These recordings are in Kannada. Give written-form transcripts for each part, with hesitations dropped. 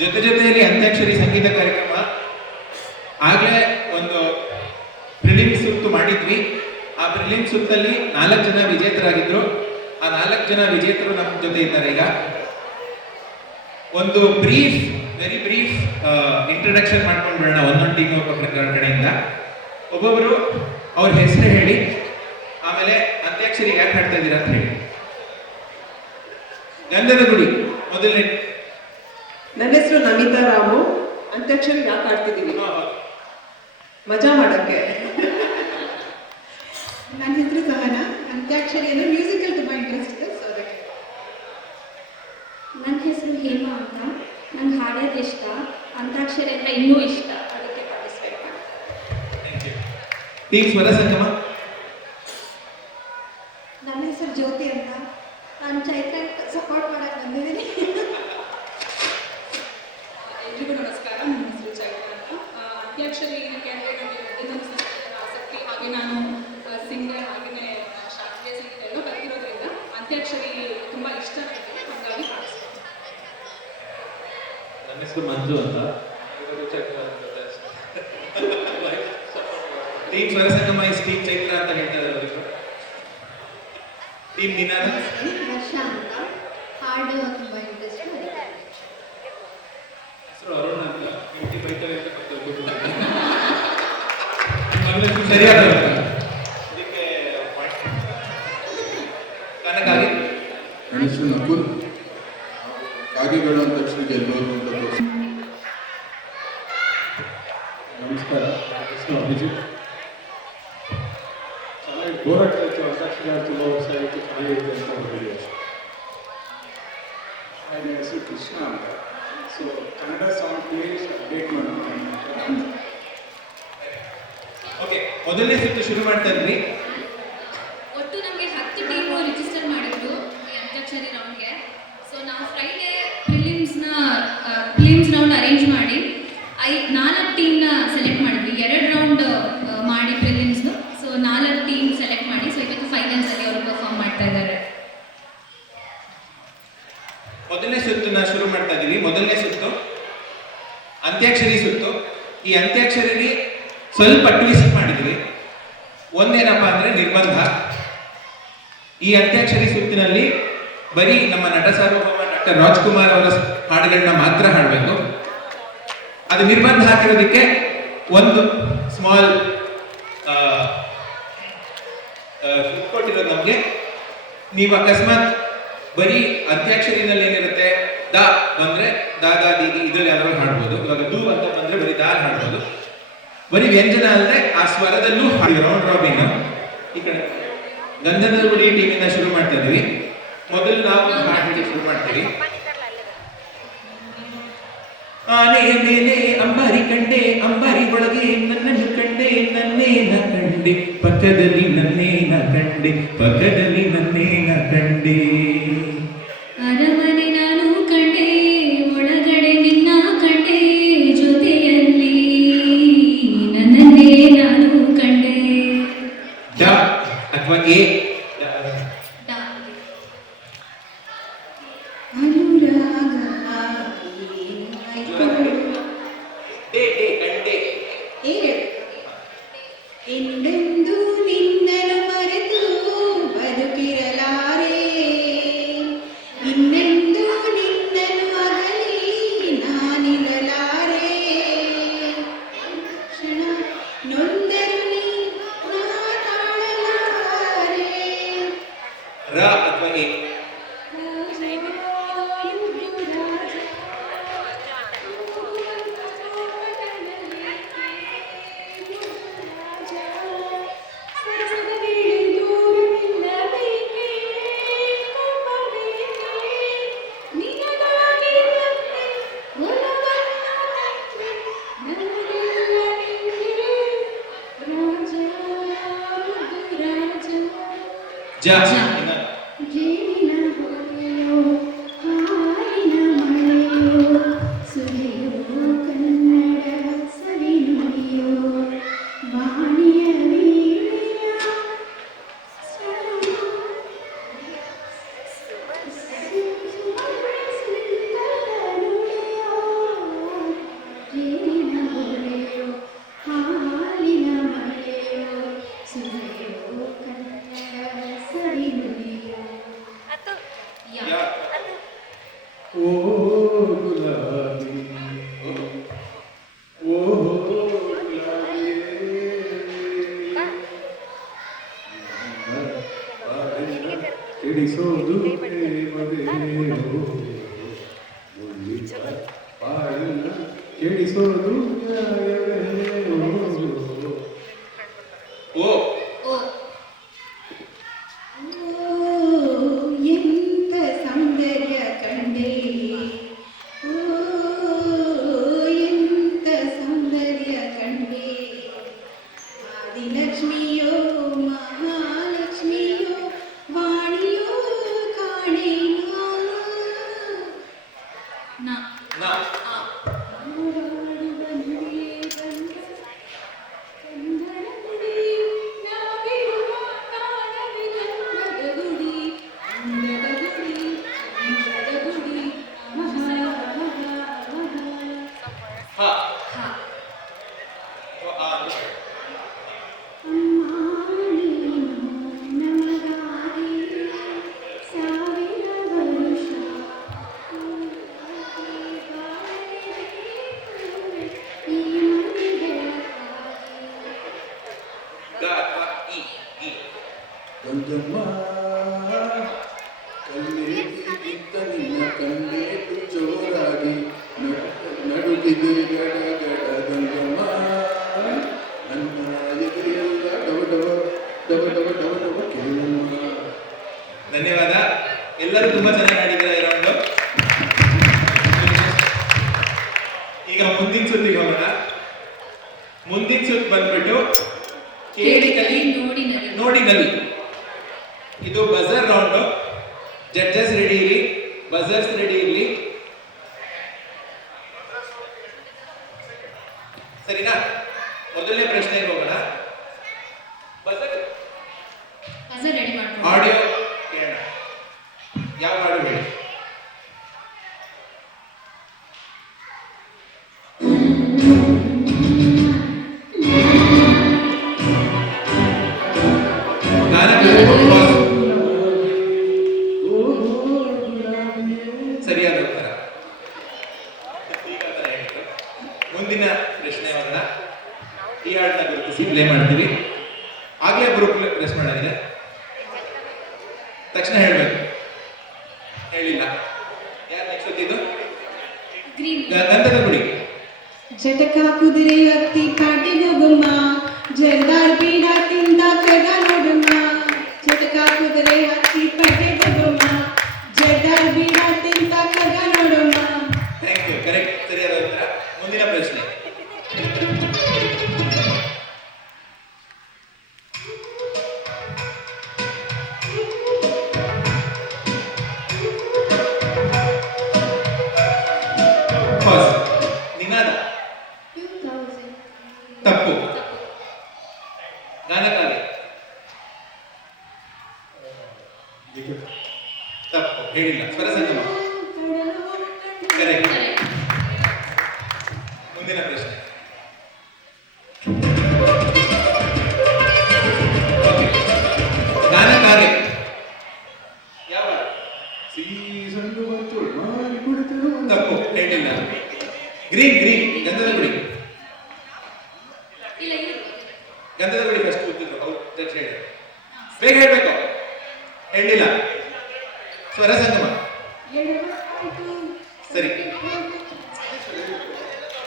ಜೊತೆಯಲ್ಲಿ ಅಂತ್ಯಾಕ್ಷರಿ ಸಂಗೀತ ಕಾರ್ಯಕ್ರಮ ಆಗಲೇ ಒಂದು ಪ್ರಿಲಿಮ್ಸ್ ಸುತ್ತು ಮಾಡಿದ್ವಿ. ಆ ಪ್ರಿಲಿಮ್ಸ್ ಸುತ್ತಲ್ಲಿ 4 ಜನ ವಿಜೇತರಾಗಿದ್ರು. ಆ 4 ಜನ ವಿಜೇತರು ನಮ್ಮ ಜೊತೆ ಇದ್ದಾರೆ. ಈಗ ಒಂದು ವೆರಿ ಬ್ರೀಫ್ ಇಂಟ್ರೊಡಕ್ಷನ್ ಮಾಡ್ಕೊಂಡು ಬಿಡೋಣ ಒಂದೊಂದು ಟೀಮ್ ಕಡೆಯಿಂದ. ಒಬ್ಬೊಬ್ರು ಅವ್ರ ಹೆಸರು ಹೇಳಿ, ಆಮೇಲೆ ಅಂತ್ಯಾಕ್ಷರಿ ಯಾಕೆ ಹಾಡ್ತಾ ಇದ್ದೀರಾ ಅಂತ ಹೇಳಿ. ಗಂಧದ ಗುಡಿ ಮೊದಲನೇ. ನನ್ನ ಹೆಸರು ನಮಿತಾ ರಾಮು. ಅಂತ್ಯಾಕ್ಷರಿ ಯಾಕೆ ಆಡ್ತಿದ್ದೀವಿ? ಮಜಾ ಮಾಡಕ್ಕೆ. ನನ್ನ ಹೆಸರು ಸಹನಾ. ಅಂತ್ಯಾಕ್ಷರಿ ಅಂದ್ರೆ ಮ್ಯೂಸಿಕಲ್ ತುಂಬಾ ಇಂಟ್ರೆಸ್ಟ್ ಇದೆ, ಸೊ ಅದಕ್ಕೆ. ನನ್ನ ಹೆಸರು ಹೇಮಾ ಅಂತ. ನಂಗೆ ಹಾಡೋದು ಇಷ್ಟ, ಅಂತ್ಯಾಕ್ಷರಿ ಅಂದ್ರೆ ಇನ್ನೂ ಇಷ್ಟ, ಅದಕ್ಕೆ ಪಾರ್ಟಿಸಿಪೇಟ್ ಮಾಡ್ತೀನಿ. ಟೀಮ್ ಸ್ವರ ಸಂಗಮ. ನನ್ನ ಹೆಸರು ಜ್ಯೋತಿ ಅಂತ. ನಾನು ಚೈತ್ರ ಸಪೋರ್ಟ್ ಮಾಡಕ್ಕೆ ಬಂದಿದ್ದೀನಿ. ಎಲ್ರಿಗೂ ನಮಸ್ಕಾರ. ನನ್ನ ಹೆಸರು ಚೈತ್ರ ಅಂತ. ಅಂತ್ಯಾಕ್ಷರಿ ಏನಕ್ಕೆ ಅಂದರೆ ನನಗೆ ಮೊದಲಿನ ಆಸಕ್ತಿ, ಹಾಗೆ ನಾನು ಸಿಂಗರ್ ಹಾಗೆಯೇ ಶಾಸ್ತ್ರೀಯ ಸಂಗೀತ ಎಲ್ಲ ಕಲಿತಿರೋದ್ರಿಂದ ಅಂತ್ಯಾಕ್ಷರಿ ತುಂಬ ಇಷ್ಟ ನನಗೆ, ಹಾಗಾಗಿ ಪಾರ್ಟಿಸಿಪೇಟ್. ನನ್ನ ಹೆಸರು ಮಂಜು ಅಂತ. ಟೀಮ್ ಸ್ವರ ಸಂಗಮ ಇಸ್ ಟೀಮ್ ಚೈತ್ರ ಅಂತ ಹೇಳ್ತಾ ಇದ್ದಾರೆ. ಟೀಮ್ ನಿನಾದ. ವರ್ಷ ಅಂತ. ಹಾಡು ತುಂಬ ಇಂಟ್ರೆಸ್ಟ್. ಹೆಸರು ಅರುಣ್ ಅಂತ. ಬ್ಯೂಟಿ ಬೈತಾರೆ ಅಂತ ಸರಿಯಾದ ಇದಕ್ಕೆ ಕನಕಾಗಿ. ನನ್ನ ಹೆಸರು ನಕುಲ್. ಕಾಗಿಗಳು ಅಂತ್ಯಾಕ್ಷರಿ ಗೆಲ್ಲೋರು ಅಂತ ತೋರಿಸಿ. ನಮಸ್ಕಾರ. ಹೆಸರು ಅಭಿಜಿತ್. ಚೆನ್ನಾಗಿ ಬೋರ್ ಆಗ್ತಾ ಇತ್ತು, ಅಂತ್ಯಾಕ್ಷರಿ ತುಂಬ ವರ್ಷ ಆಯಿತು, ಚೆನ್ನಾಗಿರುತ್ತೆ ಅಂತ ಹೊರಟಿದೆ. ನನ್ನ ಹೆಸರು ಕೃಷ್ಣ ಅಂತ. So Kannada song place update ಮಾಡ್ತೀನಿ. ಓಕೆ, ಮೊದಲನೇ ಸುತ್ತು ಶುರು ಮಾಡ್ತಾ ಇದ್ವಿ. ಒಟ್ಟು ನಮಗೆ 10 ಟೀಮು ರಿಜಿಸ್ಟರ್ ಮಾಡಿದ್ರು ಈ ಅಂತ್ಯಾಕ್ಷರಿ ರೌಂಡ್ಗೆ. ಸೊ ನಾವು ಫ್ರೈಡೇ ಪ್ರಿಲಿಮ್ಸ್ ರೌಂಡ್ ಅರೇಂಜ್ ಮಾಡಿ 4 ಟೀಮ್ನ ಸೆಲೆಕ್ಟ್ ಮಾಡಿದ್ವಿ. 2 ರೌಂಡ್ ಮಾಡಿ ಪ್ರಿಲಿಮ್ಸ್ದು. ಸೊ 4 ಟೀಮ್ ಸೆಲೆಕ್ಟ್ ಮಾಡಿ, ಸೊ ಇವತ್ತು ಫೈನಲ್ಸಲ್ಲಿ ಅವರು ಪರ್ಫಾರ್ಮ್ ಮಾಡ್ತಾ ಇದ್ದಾರೆ. ಮೊದಲನೇ ಸುತ್ತನ್ನ ಶುರು ಮಾಡ್ತಾ ಇದೀವಿ. ಮೊದಲನೇ ಸುತ್ತು ಅಂತ್ಯಾಕ್ಷರಿ ಸುತ್ತು. ಈ ಅಂತ್ಯಾಕ್ಷರಿ ಸ್ವಲ್ಪ ಟ್ವಿಸ್ಟ್ ಮಾಡಿದ್ವಿ. ಒಂದೇನಪ್ಪ ಅಂದ್ರೆ ನಿರ್ಬಂಧ. ಈ ಅಂತ್ಯಾಕ್ಷರಿ ಸುತ್ತಿನಲ್ಲಿ ಬರೀ ನಮ್ಮ ನಟ ಸಾರ್ವಭೌಮ ಡಾಕ್ಟರ್ ರಾಜ್ಕುಮಾರ್ ಅವರ ಹಾಡುಗಳನ್ನ ಮಾತ್ರ ಹಾಡಬೇಕು. ಅದು ನಿರ್ಬಂಧ ಹಾಕಿರೋದಕ್ಕೆ ಒಂದು ಸ್ಮಾಲ್ ಕೊಟ್ಟಿರೋದು ನಮಗೆ. ನೀವು ಅಕಸ್ಮಾತ್ ಬರೀ ಅಂತ್ಯಾಕ್ಷರಿನಲ್ಲಿ ಏನಿರುತ್ತೆ ದ ಬಂದ್ರೆ ದಾದ ದೀದಿ ಇದ್ರಲ್ಲಿ ಯಾವ್ದಾದ್ರು ಹಾಡ್ಬೋದು. ಇವಾಗ ದು ಅಂತ ಬಂದ್ರೆ ಬರೀ ದಾ ಹಾಡ್ಬೋದು. ಬರೀ ವ್ಯಂಜನ ಅಲ್ಲದೆ ಆ ಸ್ವರದಲ್ಲೂ ಹಾಡಿ. Round robin. ಈ ಕಡೆ ಗಂಧದ ಗುಡಿ ಟೀಮಿಂದ ಶುರು ಮಾಡ್ತಾ ಇದೀವಿ. ಮೊದಲು ನಾವು ಹಾಡಿಗೆ ಶುರು ಮಾಡ್ತೀವಿ. ಆನೆ ಮೇಲೆ ಅಂಬಾರಿ ಕಂಡೆ, ಅಂಬಾರಿ ಒಳಗೆ ನನ್ನನ್ನು ಕಂಡೆ, ನನ್ನೇನ ಕಂಡೆ, ಪಕ್ಕದಲ್ಲಿ ನನ್ನೇನ ಕಂಡೆ, ಪಕ್ಕದಲ್ಲಿ ನನ್ನೇನ ಕಂಡೆ. ಅರಮನೆ ನಾನು ಕಂಡೆ, ಒಳಗಡೆ ನಿನ್ನ ಕಂಡೆ, ಜೊತೆಯಲ್ಲಿ ನನ್ನನ್ನೇ ನಾನು ಕಂಡೆ. ಡ ಅಥವಾ ಎ. ಇನ್ನೆಂದು ನಿನ್ನನ್ನು ಮರೆತು ಬದುಕಿರಲಾರೆ, ಇನ್ನೆಂದು ನಿನ್ನನ್ನು ಅಗಲಿ ನಾನಿರಲಾರೆ, ಕ್ಷಣ ನೊಂದರು ನೀ ನಾ ತಾಳಲಾರೆ. ರ ಅಥವಾ ಎ. ಜ. ಜೇನಿನ ಹೊಳೆಯೋ ಹಾಲಿನ ಮಳೆಯೋ ಸುರಿಯೋ ಕನ್ನಡ ಸವಿ ನುಡಿಯೋ ವಾಣಿಯ ವೀಣೆಯ ಸುಂದರ ನುಡಿಯೋ ಕೆಡಿಸೋದು ಪ್ರೇಮವೇನೋ, ಮುಳ್ಳಿನ ಬಾಳನ್ನ ಕೆಡಿಸೋದು ನ್ಯಾಯವೇನೋ. ಓ ಓ ಎಂತ ಸೌಂದರ್ಯ ಕಂಡೆ, ಓ ಎಂತ ಸೌಂದರ್ಯ ಕಂಡೆ, ಆದಿಲಕ್ಷ್ಮಿಯೋ ಮಹಾಲಕ್ಷ್ಮಿಯೋ ವಾಣಿಯೋ ಕಾಣೇನೋ. ನಾ ನಾ ಆ ಹ ಹಾ ಓ, ಆ ಅಂದ್ರೆ. ಗ ಅಥವಾ ಇ ಇ ಗಂಗಮ್ಮ ಕಲ್ಲೇಟಿಗಿದ್ದ ನಿನ್ನ ಕಣ್ಣೇಟು ಜೋರಾಗಿ ನಡುಗಿದೆ ಗಡ ಗಡ ಗಂಗಮ್ಮ, ನನ್ನ ಎದೆಯೆಲ್ಲ ಡವ ಡವ ಡವ ಡವ ಡವ ಡವ ಕೇಳಮ್ಮ. ಧನ್ಯವಾದ. ಎಲ್ಲರೂ ತುಂಬಾ ಚೆನ್ನಾಗಿ ಆಡಿದ್ದಾರೆ ಈ ರೌಂಡ್. ಈಗ ಮುಂದಿನ ಸುತ್ತಿಗೆ ಹೋಗೋಣ. ಮುಂದಿನ ಸುತ್ತು ಬಂದ್ಬಿಟ್ಟು ಕೇಳಿ ಕಲಿ ನೋಡಿ ನಲಿ. ನೋಡಿ ನಲಿ. ಇದು ಬಜರ್ ರೌಂಡ್. ಜಡ್ಜಸ್ ರೆಡಿ ಇರಿ, ಬಜರ್ಸ್ ರೆಡಿ ಇರಲಿ. ಸರಿನಾ? ಮೊದಲನೇ ಪ್ರಶ್ನೆಗೆ ಹೋಗೋಣ. ಬಜರ್ ಬಜರ್ ರೆಡಿ ಮಾಡ್ಕೊಂಡು ಆಡಿಯೋ ಕೇಳೋಣ. ಯಾವ ಹಾಡು ಹೇಳಿ? ಸರಿಯಾದ ಉತ್ತರ. ಈಗ ಉತ್ತರ ಹೇಳಿದ್ರು. ಮುಂದಿನ ಪ್ರಶ್ನೆ ಹೋಗೋಣ. ಈ ಹಾಡನ್ನ ಗುರುತಿಸಿ ಪ್ಲೇ ಮಾಡ್ತೀವಿ. ಆಗ್ಲೇ ಗ್ರೂಪ್ ಪ್ರೆಸ್ ಮಾಡಿದ್ರೆ ತಕ್ಷಣ ಹೇಳ್ಬೇಕು. ಹೇಳಿಲ್ಲ. ಯಾರು ನೆಕ್ಸ್ಟ್ ಹೊತ್ತಿದ್ದು? ಗ್ರೀನ್ ಗಂಧದ ಗುಡಿ. ಜಟಕ ಕುದುರೆ ಹತ್ತಿ ಕಾಟಿಗೆ ಹೋಗಮ್ಮ, ಜಲ್ದಾರ್ ಬೀಡ ತಿಂದ ಕಗ ನೋಡಮ್ಮ. ಜಟಕ ಕುದುರೆ ಹತ್ತಿ ಪಟ್ಟೆಗೆ ಹೋಗಮ್ಮ, ಜಲ್ದಾರ್ ಬೀಡ ತಿಂದ ಕಗ ನೋಡಮ್ಮ. Thank you. ಕರೆಕ್ಟ್, ಸರಿಯಾದ ಉತ್ತರ. ಮುಂದಿನ ಪ್ರಶ್ನೆ. ಫಸ್ಟ್ ನಿನಾದ. 2000 ತಪ್ಪು. ಗಾನಕಾಲೆ. ತಪ್ಪು. ಹೇಳಿಲ್ಲ. ಸ್ವರ ಸಂಗಮ. ಕರೆಕ್ಟ್. ಮುಂದಿನ ಪ್ರಶ್ನೆ. Okay. ಗಾನಕಾಲೆ. ಯಾವ ಹಾಡು? ಸೀಸನ್ನು ಮತ್ತು ಮಾರಿ ಕುಡಿತರು. ತಪ್ಪು. ಹೇಳಿಲ್ಲ. ಗ್ರೀನ್ ಗ್ರೀನ್ ಗಂಧದ ಗುಡಿ. ಇಲ್ಲ ಇಲ್ಲ ಗಂಧದ ಗುಡಿ ಫಸ್ಟ್ ಕೂತಿದ್ರು. ಹೌದು, ಜಡ್ಜ್ ಹೇಳಿ. ಬೇಗ ಹೇಳ್ಬೇಕು. ಹೇಳಿಲ್ಲ. ಸ್ವರ ಸಂಗಮ. ಸರಿ.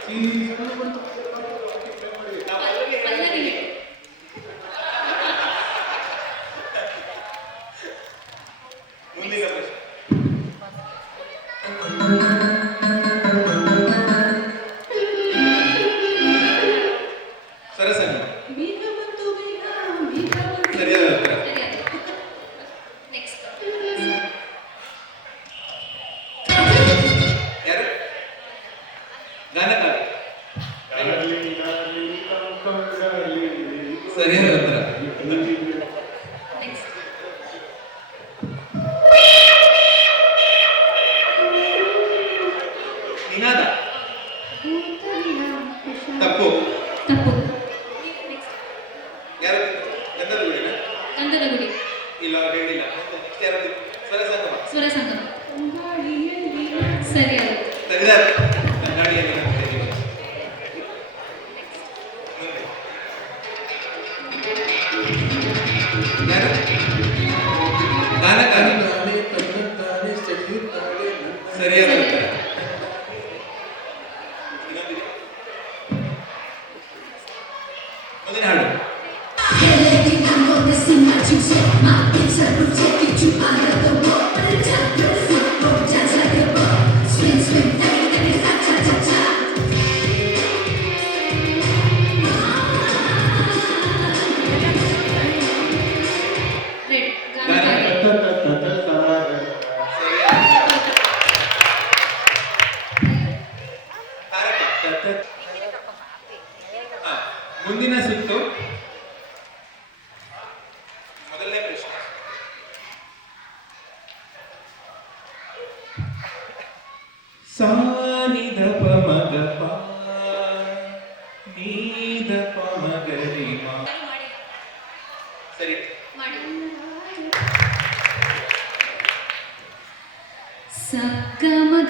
ಸೀಸನ್ನು ಮತ್ತು ಪಲ್ಲವಿ ಮುಂದಿನ ಪ್ರಶ್ನೆ. ಸ್ವರ ಸಂಗಮ. ಬೇಗ ಬಂತು ಬೇಗ, ಬೇಗ ಬಂತು. ಸರಿಯಾದ ಉತ್ತರ. ನೆಕ್ಸ್ಟ್ ಯಾರು? ಗಾನಕಾಲೆ. Darling darling come darling. ಸರಿಯಾದ ಉತ್ತರ. ನೆಕ್ಸ್ಟ್ ನಿನಾದ. ಭೂತವಿಲ್ಲ ಕುಶ. ತಪ್ಪು. ತಪ್ಪು. ಯಾರು? ಗಂಧದ ಗುಡಿನ? ಗಂಧದ ಗುಡಿ. ಇಲ್ಲ, ಹೇಳಿಲ್ಲ. ನೆಕ್ಸ್ಟ್ ಯಾರು? ಸ್ವರ ಸಂಗಮ. ಸ್ವರ ಸಂಗಮ. ಗಾಳಿಯಲ್ಲಿ ಸರಿಯಾದ ಸರಿಯಾದ. ಕನ್ನಡಿಯಲ್ಲಿ ಅಂತ ಹೇಳಿದ್ರು. ಮುಂದೆ. ಯಾರು? ಗಾನಕಾಲೆ.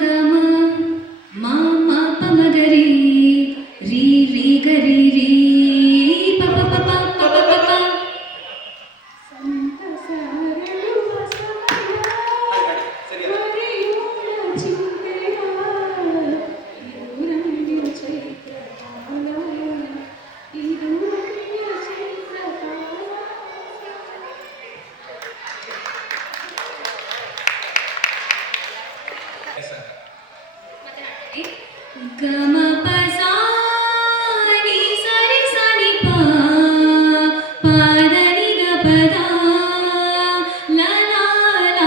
ಗ ಮ ಮ ಪ ಮ ಗ ರೀ ರೀ ರೀ ಗ ರೀ ರೀ ಪ ಪ ಪ ಪ ಪ ಪ ಪ ಪ. ಗ ಮ ಪ ಸಾ ನಿ ಸ ರಿ ಸ ನಿ ಪ ಪ ದ ನಿ ದ ಪ ದ ಲ ಲ ಲ.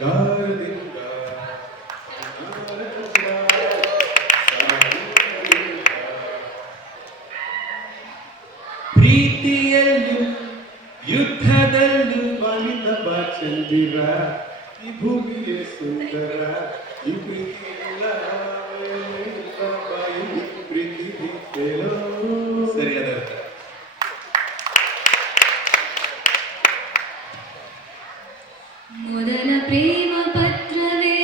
ಗಾರದಿಂದ ಪ್ರೀತಿಯಲ್ಲೂ ಯುದ್ಧದಲ್ಲೂ ಬಾಳಿನ ಬಾ ಚಂದಿರ ಈ ಭೂಮಿಯೇ ಸುಂದರ ಈ ಪ್ರೀತಿ ಇಲ್ಲ ಈ ಪ್ರೀತಿ ಬೇರೋ. ಸರಿಯಾದ ಉತ್ತರ. ಮೊದಲ ಪ್ರೇಮ ಪತ್ರವೇ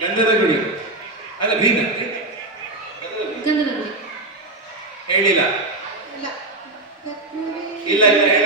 ಗಂಧದ ಗುಡಿ ಅಲ್ಲ ಗ್ರೀನ್ ಗಂಧದ ಗುಡಿ. ಹೇಳಿಲ್ಲ ಇಲ್ಲ ಇಲ್ಲ ಇಲ್ಲ ಹೇಳ